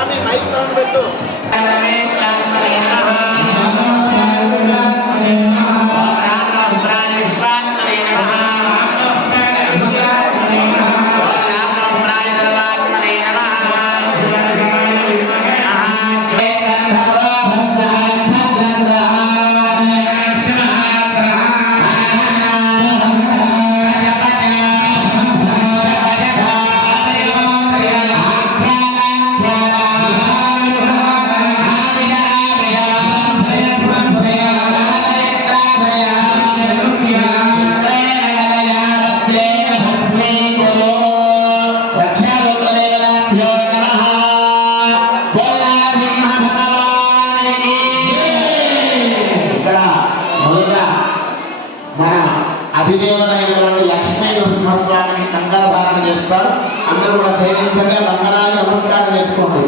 స్వామి mic sound పెట్టు మన అధిదేవతైనటువంటి లక్ష్మీ నృసింహస్వామిని గంగాధారణ చేస్తారు. అందరూ కూడా సేవించండి వందనాన్ని నమస్కారం చేసుకోండి.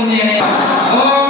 Oh.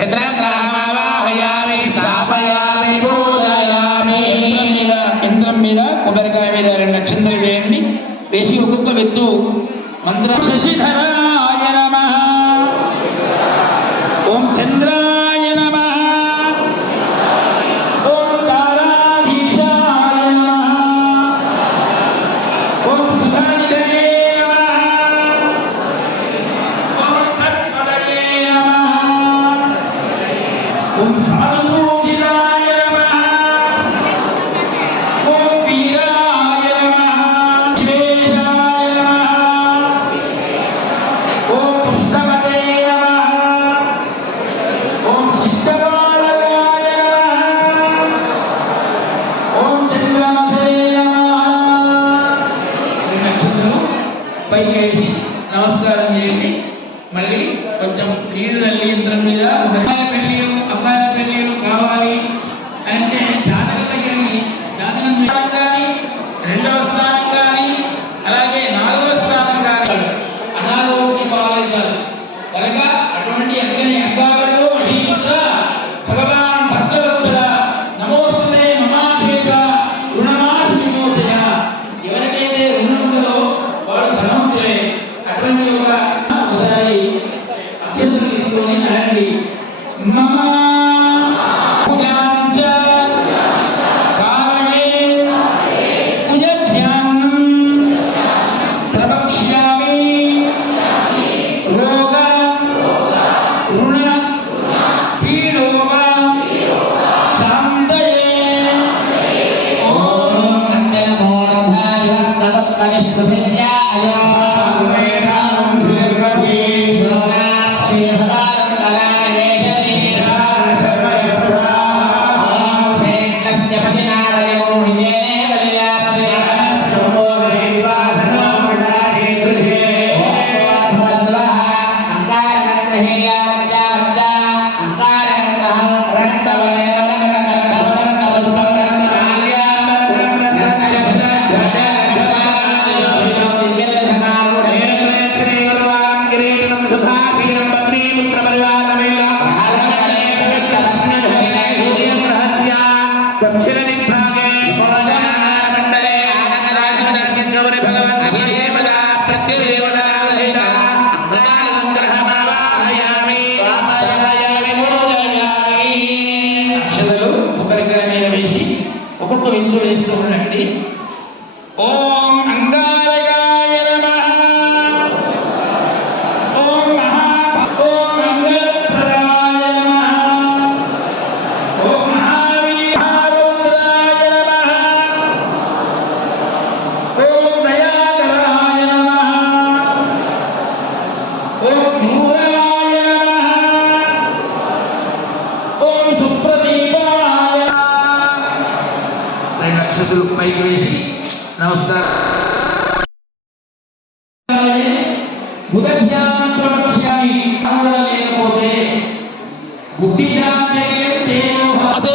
ఇంద్రగ్రహమావాహయామి ఇంద్రం మీద కొబ్బరికాయ మీద రెండు నక్షత్రాలు వేయండి. వేసి ఒక్కొక్క వ్యక్తు మంత్ర శశిధర పైకి వేసి నమస్కారం చేయండి. మళ్ళీ కొంచెం నీళ్ళు తల్లి యంత్రం మీద అమ్మాయిల పెళ్ళి అబ్బాయిల పెళ్ళి కావాలి అంటే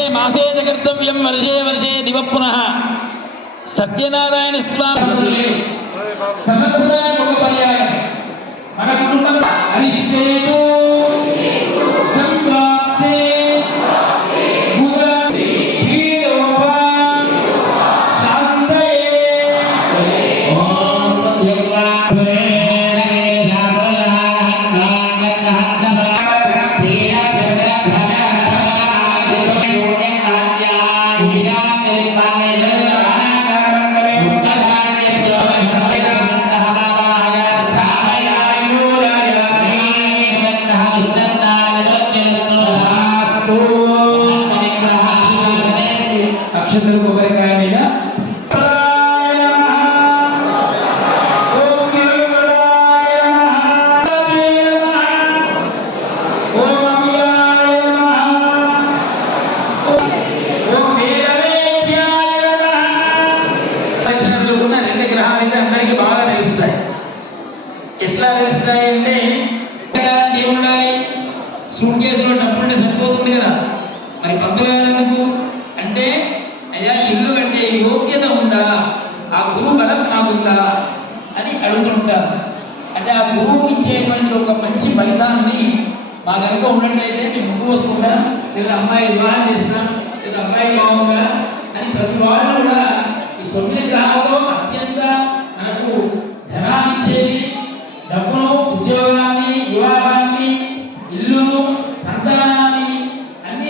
మాసే వర్షే వర్షే దివ పునః. సత్యనారాయణ స్వామి సంవత్సరానికి ఒక పర్యాయం. మన కుటుంబం అరిష్టేతో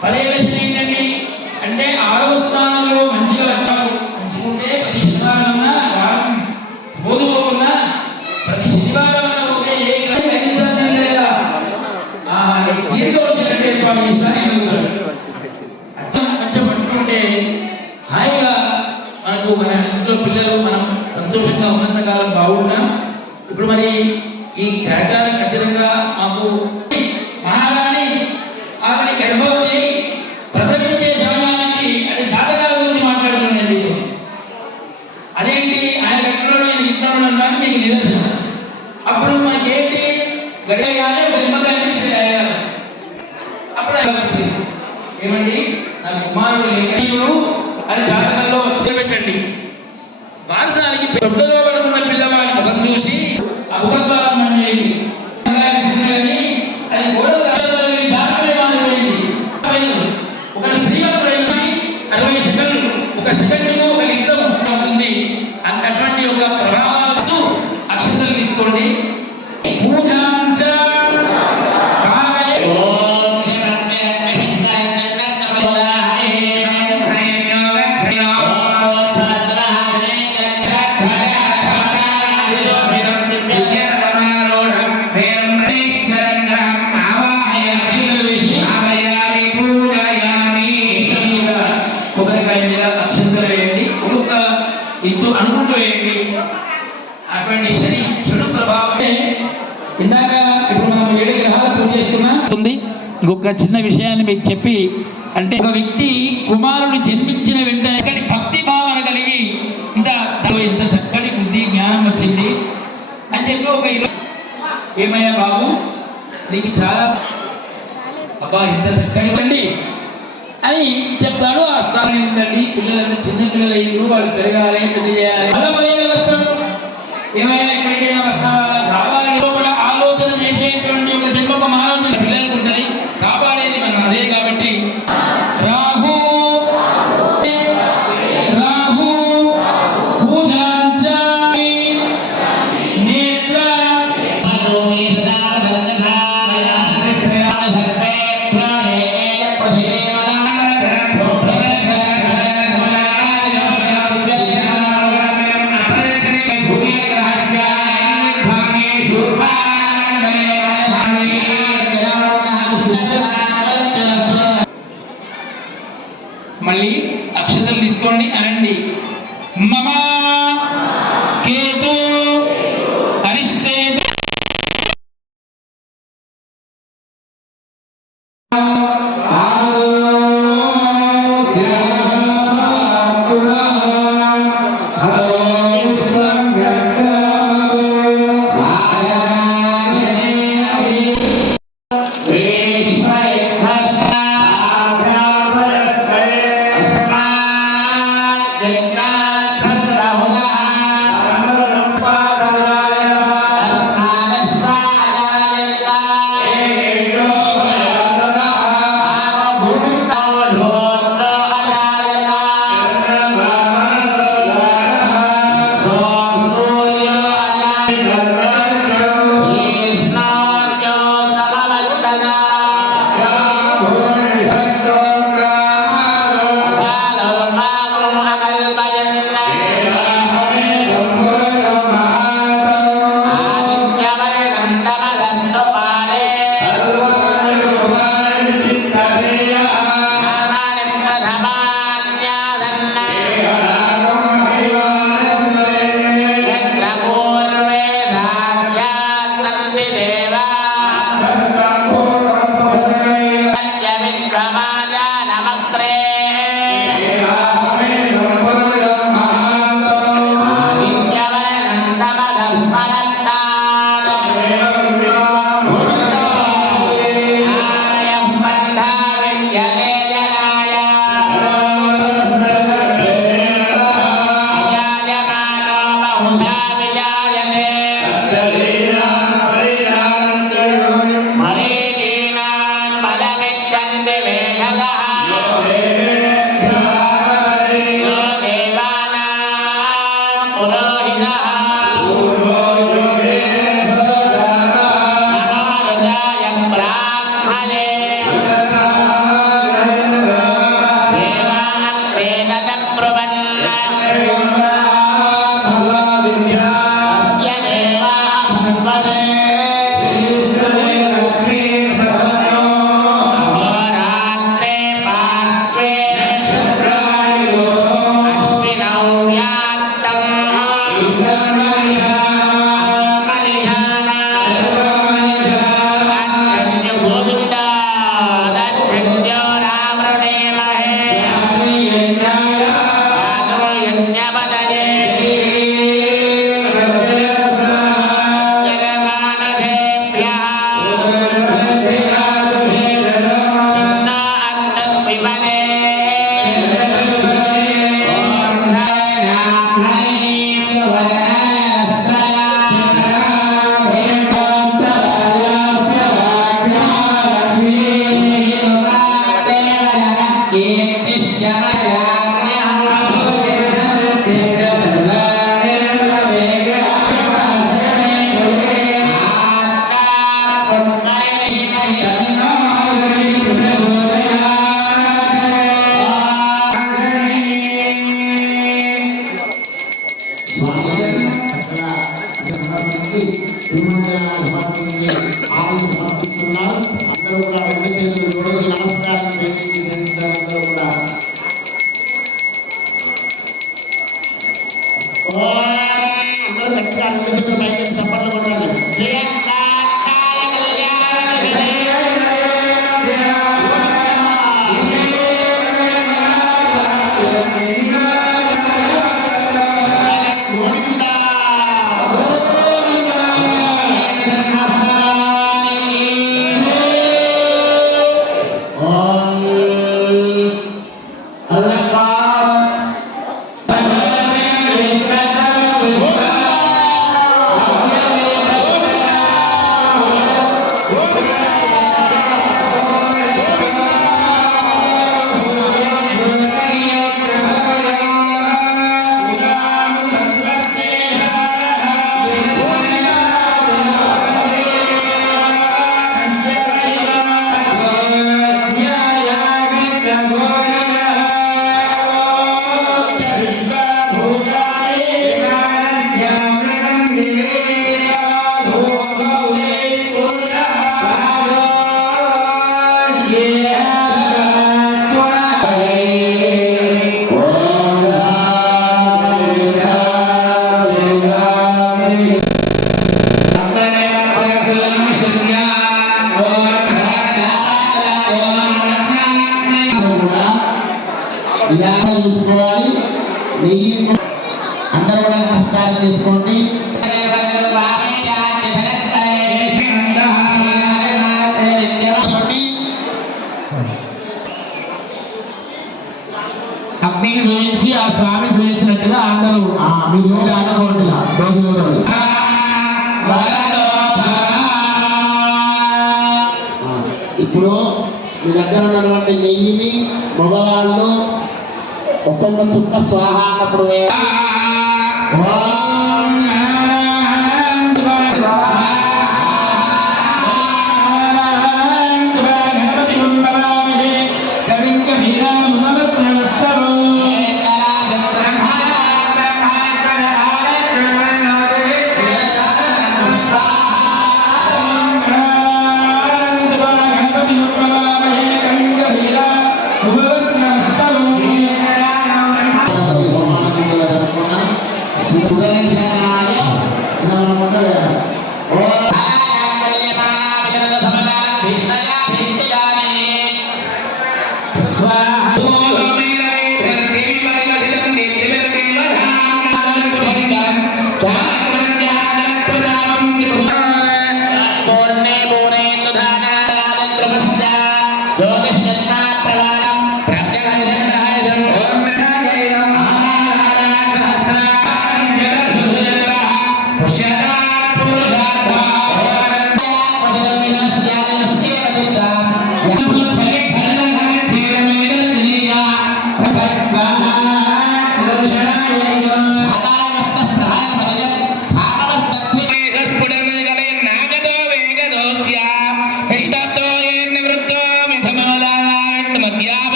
把那个 చిన్న విషయాన్ని మీకు చెప్పి అంటే ఒక వ్యక్తి కుమారుడు జన్మించిన వెంటనే భక్తి భావన కలిగి ఇంత ఇంత చక్కటి బుద్ధి జ్ఞానం వచ్చింది. అని చెప్పి ఒక ఏమయ్యా బాబు? నీకు చాలా అబ్బా ఇంత చక్కటి అని చెప్తాడు ఆ స్థానం ఏంటండి? పిల్లలంతా చిన్న పిల్లలు అయ్యారు వాళ్ళు పెరగాలి పెద్ద చేయాలి. ఏమయ్యా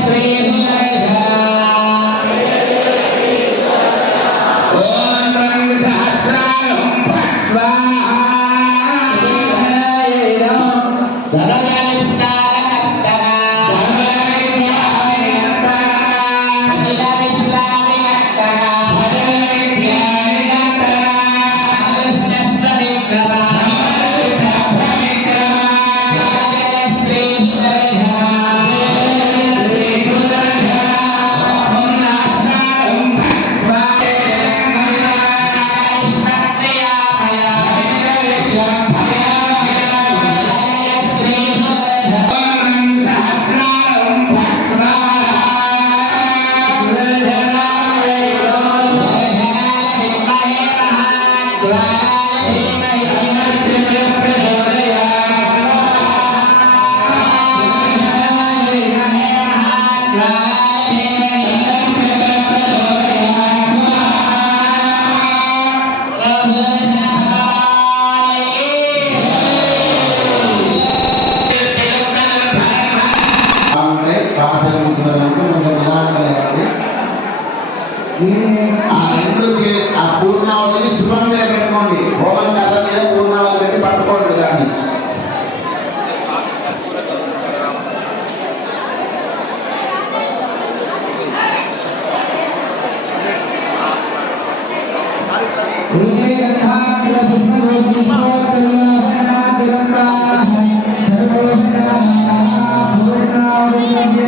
శ్రీ Black.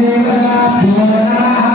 ఓం ఏకం